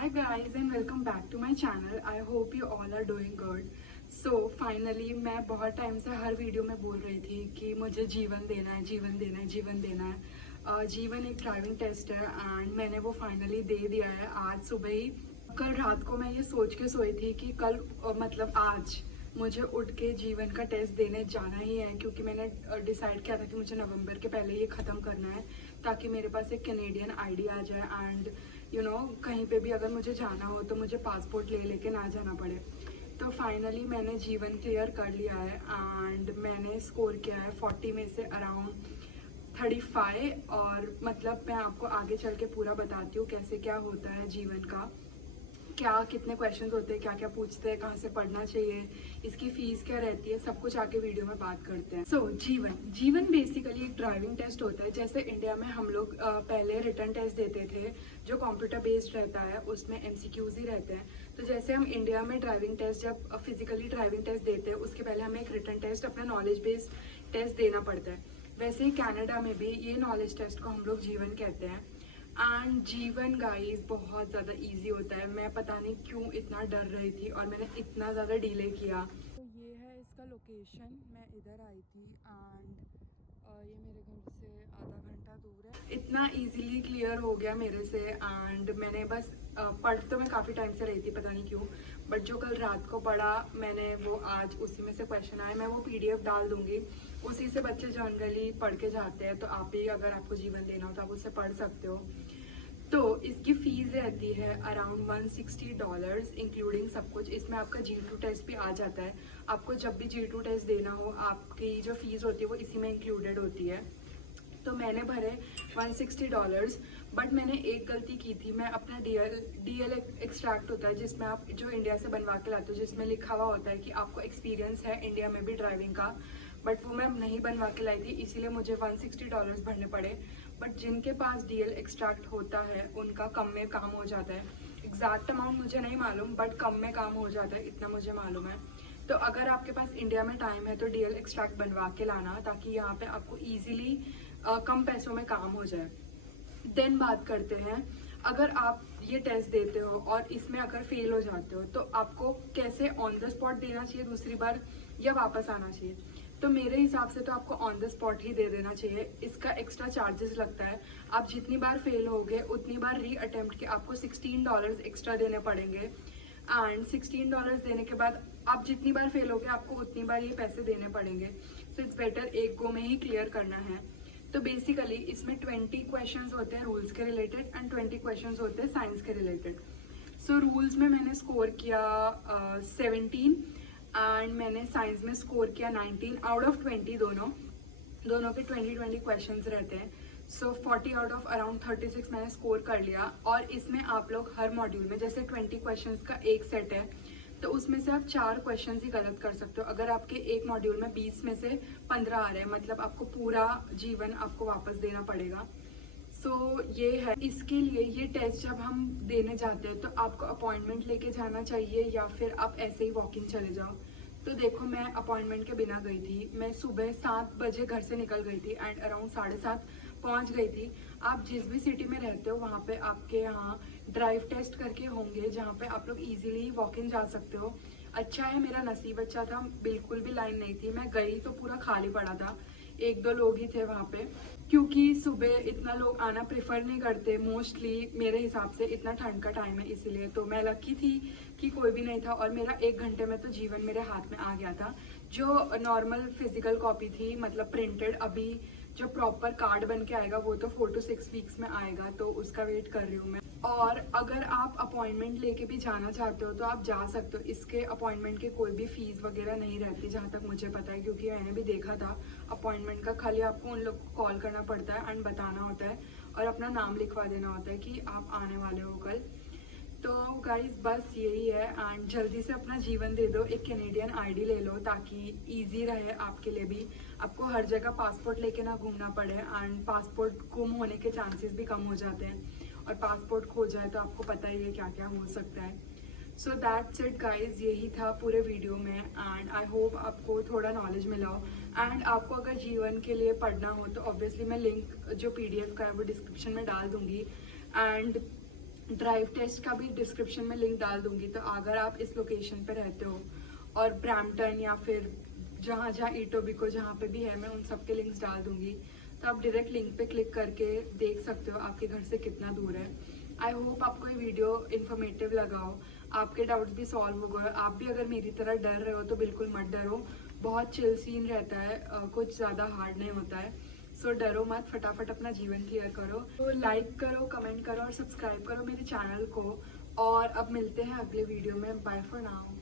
Hi guys and welcome back to my channel. I hope you all are doing good. So finally मैं बहुत time से हर video में बोल रही थी कि मुझे जीवन देना है, जीवन देना है, जीवन देना है। जीवन एक ड्राइविंग टेस्ट है एंड मैंने वो फाइनली दे दिया है आज सुबह ही। कल रात को मैं ये सोच के सोई थी कि कल मतलब आज मुझे उठ के जीवन का टेस्ट देने जाना ही है, क्योंकि मैंने डिसाइड किया था कि मुझे नवंबर के पहले ये ख़त्म करना है ताकि मेरे पास एक कैनेडियन आईडी आ जाए एंड कहीं पे भी अगर मुझे जाना हो तो मुझे पासपोर्ट लेके ना जाना पड़े। तो फाइनली मैंने जीवन क्लियर कर लिया है एंड मैंने स्कोर किया है 40 में से अराउंड 35। और मतलब मैं आपको आगे चल के पूरा बताती हूँ कैसे क्या होता है जीवन का, क्या कितने क्वेश्चंस होते हैं, क्या क्या पूछते हैं, कहाँ से पढ़ना चाहिए, इसकी फीस क्या रहती है, सब कुछ आके वीडियो में बात करते हैं। सो जीवन बेसिकली एक ड्राइविंग टेस्ट होता है। जैसे इंडिया में हम लोग पहले रिटन टेस्ट देते थे जो कंप्यूटर बेस्ड रहता है, उसमें एमसीक्यूज ही रहते हैं। तो जैसे हम इंडिया में ड्राइविंग टेस्ट जब फिजिकली ड्राइविंग टेस्ट देते हैं उसके पहले हमें एक रिटन टेस्ट अपना नॉलेज बेस्ड टेस्ट देना पड़ता है। वैसे ही कनाडा में भी ये नॉलेज टेस्ट को हम लोग जीवन कहते हैं। एंड जीवन गाइस बहुत ज़्यादा इजी होता है। मैं पता नहीं क्यों इतना डर रही थी और मैंने इतना ज़्यादा डिले किया। तो ये है इसका लोकेशन, मैं इधर आई थी एंड ये मेरे घर से आधा घंटा दूर है। इतना इजीली क्लियर हो गया मेरे से एंड मैंने बस पढ़ तो मैं काफ़ी टाइम से रही थी, पता नहीं क्यों, बट जो कल रात को पढ़ा मैंने वो आज उसी में से क्वेश्चन आए। मैं वो पीडीएफ डाल दूंगी, उसी से बच्चे जनरली पढ़ के जाते हैं। तो आप भी अगर आपको जीवन देना हो तो आप उससे पढ़ सकते हो। तो इसकी फीस रहती है अराउंड $160 इंक्लूडिंग सब कुछ। इसमें आपका G2 टेस्ट भी आ जाता है। आपको जब भी G2 टेस्ट देना हो आपकी जो फीस होती है वो इसी में इंक्लूडेड होती है। तो मैंने भरे $160, बट मैंने एक गलती की थी। मैं अपना डीएल एक्सट्रैक्ट होता है जिसमें आप जो इंडिया से बनवा के लाते हो, जिसमें लिखा हुआ होता है कि आपको एक्सपीरियंस है इंडिया में भी ड्राइविंग का, बट वो मैं नहीं बनवा के लाई थी, इसीलिए मुझे $160 भरने पड़े। बट जिनके पास डीएल एक्सट्रैक्ट होता है उनका कम में काम हो जाता है। एग्जैक्ट अमाउंट मुझे नहीं मालूम बट कम में काम हो जाता है, इतना मुझे मालूम है। तो अगर आपके पास इंडिया में टाइम है तो डीएल एक्सट्रैक्ट बनवा के लाना ताकि यहाँ पे आपको ईजिली कम पैसों में काम हो जाए। देन बात करते हैं, अगर आप ये टेस्ट देते हो और इसमें अगर फेल हो जाते हो तो आपको कैसे ऑन द स्पॉट देना चाहिए दूसरी बार या वापस आना चाहिए। तो मेरे हिसाब से तो आपको ऑन द स्पॉट ही दे देना चाहिए। इसका एक्स्ट्रा चार्जेस लगता है। आप जितनी बार फेल होगे उतनी बार री अटेम्प्ट के आपको $16 एक्स्ट्रा देने पड़ेंगे एंड $16 देने के बाद आप जितनी बार फेल होगे आपको उतनी बार ये पैसे देने पड़ेंगे। सो इट्स बेटर एक गो में ही क्लियर करना है। तो बेसिकली इसमें 20 क्वेश्चंस होते हैं रूल्स के रिलेटेड एंड 20 क्वेश्चंस होते हैं साइंस के रिलेटेड। सो रूल्स में मैंने स्कोर किया 17 एंड मैंने साइंस में स्कोर किया 19 आउट ऑफ 20। दोनों के 20 क्वेश्चंस रहते हैं। सो 40 आउट ऑफ अराउंड 36 मैंने स्कोर कर लिया। और इसमें आप लोग हर मॉड्यूल में जैसे 20 क्वेश्चंस का एक सेट है तो उसमें से आप 4 क्वेश्चंस ही गलत कर सकते हो। अगर आपके एक मॉड्यूल में 20 में से 15 आ रहे हैं मतलब आपको पूरा जीवन आपको वापस देना पड़ेगा। सो ये है। इसके लिए ये टेस्ट जब हम देने जाते हैं तो आपको अपॉइंटमेंट लेके जाना चाहिए या फिर आप ऐसे ही वॉक इन चले जाओ। तो देखो मैं अपॉइंटमेंट के बिना गई थी। मैं सुबह 7 बजे घर से निकल गई थी एंड अराउंड 7:30 पहुंच गई थी। आप जिस भी सिटी में रहते हो वहाँ पे आपके यहाँ ड्राइव टेस्ट करके होंगे जहाँ पे आप लोग इजीली वॉक इन जा सकते हो। अच्छा है मेरा नसीब अच्छा था, बिल्कुल भी लाइन नहीं थी। मैं गई तो पूरा खाली पड़ा था, 1-2 लोग ही थे वहाँ पे, क्योंकि सुबह इतना लोग आना प्रेफर नहीं करते मोस्टली मेरे हिसाब से। इतना ठंड का टाइम है इसीलिए। तो मैं लकी थी कि कोई भी नहीं था और मेरा 1 घंटे में तो जीवन मेरे हाथ में आ गया था। जो नॉर्मल फिजिकल कॉपी थी मतलब प्रिंटेड, अभी जो प्रॉपर कार्ड बन के आएगा वो तो 4 to 6 वीक्स में आएगा, तो उसका वेट कर रही हूँ मैं। और अगर आप अपॉइंटमेंट लेके भी जाना चाहते हो तो आप जा सकते हो। इसके अपॉइंटमेंट के कोई भी फीस वगैरह नहीं रहती जहाँ तक मुझे पता है, क्योंकि मैंने भी देखा था अपॉइंटमेंट का खाली आपको उन लोग को कॉल करना पड़ता है एंड बताना होता है और अपना नाम लिखवा देना होता है कि आप आने वाले हो कल। तो गाइज बस यही है एंड जल्दी से अपना जीवन दे दो, एक कैनेडियन आईडी ले लो ताकि इजी रहे आपके लिए भी। आपको हर जगह पासपोर्ट लेके ना घूमना पड़े एंड पासपोर्ट गुम होने के चांसेस भी कम हो जाते हैं और पासपोर्ट खो जाए तो आपको पता ही है क्या क्या हो सकता है। सो दैट्स इट गाइज, यही था पूरे वीडियो में एंड आई होप आपको थोड़ा नॉलेज मिला हो। एंड आपको अगर जीवन के लिए पढ़ना हो तो ऑब्वियसली मैं लिंक जो पीडीएफ का है वो डिस्क्रिप्शन में डाल दूंगी। एंड ड्राइव टेस्ट का भी डिस्क्रिप्शन में लिंक डाल दूंगी, तो अगर आप इस लोकेशन पे रहते हो और ब्रैम्पटन या फिर जहाँ जहाँ ईटोबिको जहाँ पे भी है, मैं उन सब के लिंक्स डाल दूंगी, तो आप डायरेक्ट लिंक पे क्लिक करके देख सकते हो आपके घर से कितना दूर है। आई होप आपको ये वीडियो इन्फॉर्मेटिव लगा हो, आपके डाउट्स भी सॉल्व हो गए। आप भी अगर मेरी तरह डर रहे हो तो बिल्कुल मत डरो, बहुत चिल सीन रहता है, कुछ ज़्यादा हार्ड नहीं होता है। सो डरो मत, फटाफट अपना जीवन क्लियर करो। तो लाइक करो, कमेंट करो और सब्सक्राइब करो मेरे चैनल को। और अब मिलते हैं अगले वीडियो में। Bye for now.